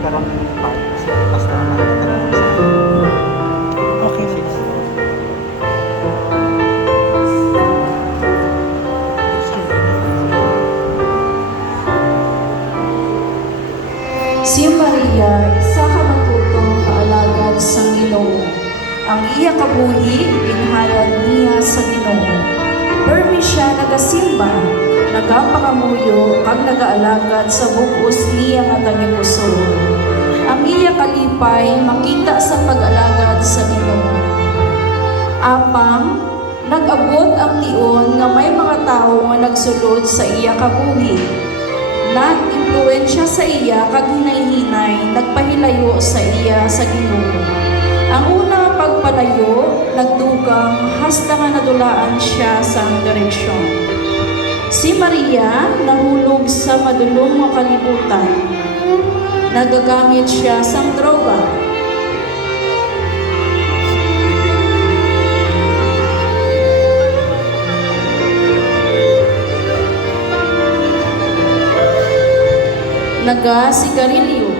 karang part. Basta makikita lang sa Okay. Si Maria, isa ka matutong kaalagad sa Ginoo. Ang iya kabuhi, inhalad niya sa Ginoo. Permi siya nagasimba, nagapakamuyo, kag nagaalagad sa bukos niya nga tagipuso. Ang iya kalipay, makita sa pag-alagad sa Ginoo. Apang, nag-abot ang tion nga may mga tao nga nagsulod sa iya kabuhi. Nag-impluensya sa iya kag hinay-hinay, nagpahilayo sa iya sa Ginoo. Ang una pagpalayo, nagdugang hasta nga nadulaan siya sa direksyon. Si Maria nahulog sa madulong nga kalibutan. Nagagamit siya sang droga. Nagasigarilyo.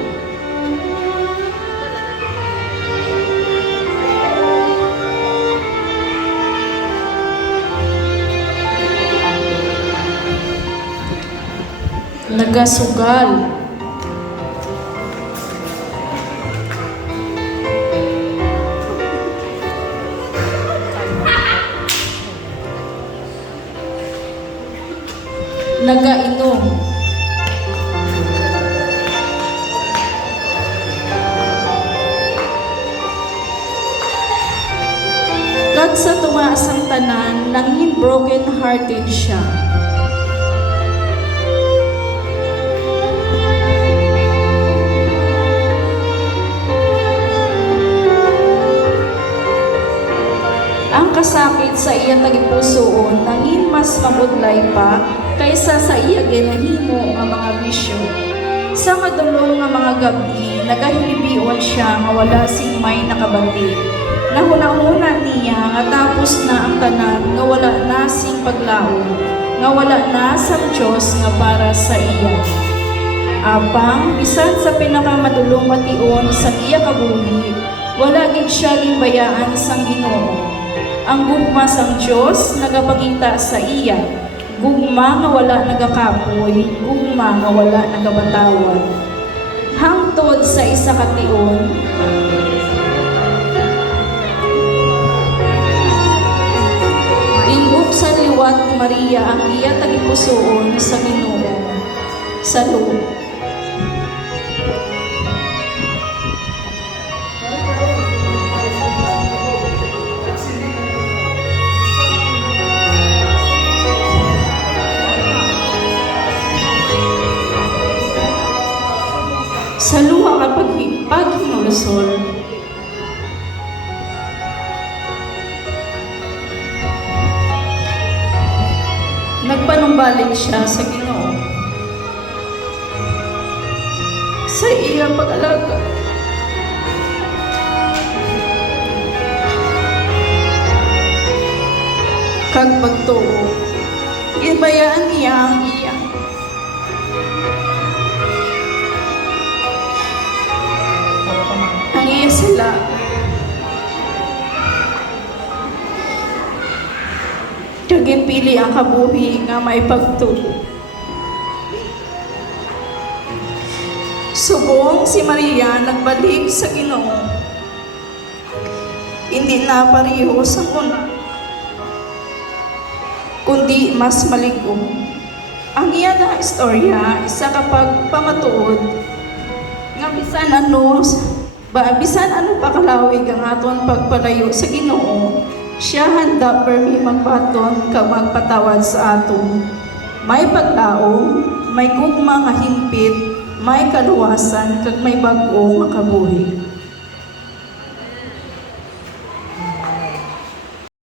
Nagasugal. Nagainom. Kag sa tumaas ang tanan, nanging broken-hearted siya. Ang kasakit sa iya tagipusoon, nanging mas mabudlay pa kaysa sa iya ginahimo nga mga bisyo. Sa madulong nga mga gabi, nagahilibion siya nga wala sing may nakabati. Nahuna-huna niya nga tapos na ang tanan nga wala na sing paglaom, nga wala na sa Diyos nga para sa iya. Apang, bisan sa pinakamadulong mation sa iya kabuhi, wala gid siya ginbayaan sang Ginoo. Ang gugma sang Diyos nagapakita sa iya, gugma nga wala nagakapoy, gugma nga wala nagabatawad. Hangtod sa isa ka tion, ingog sa liwat ni Maria ang iya tagipusoon sa Ginoo. Sa loob. Sa luha kapag paghinulusol, nagpanumbalik siya sa Ginoo. Sa iyang pag-alaga. Kag pagtuo, ginbayaan niya ang iya. Ang iya sila. Kagin pili ang kabuhi nga may pagtuo. Subong si Maria nagbalik sa Ginoo. Hindi na pareho sa una, kundi mas maligom. Ang iya na istorya, isa kapag pamatuod, nga bisan ano pa kalawig ang aton pagpalayo sa Ginoo, siya handa permi magbaton ka magpatawad sa aton. May paglaom, may gugma nga himpit, may kaluwasan, kag may bag-o nga kabuhi.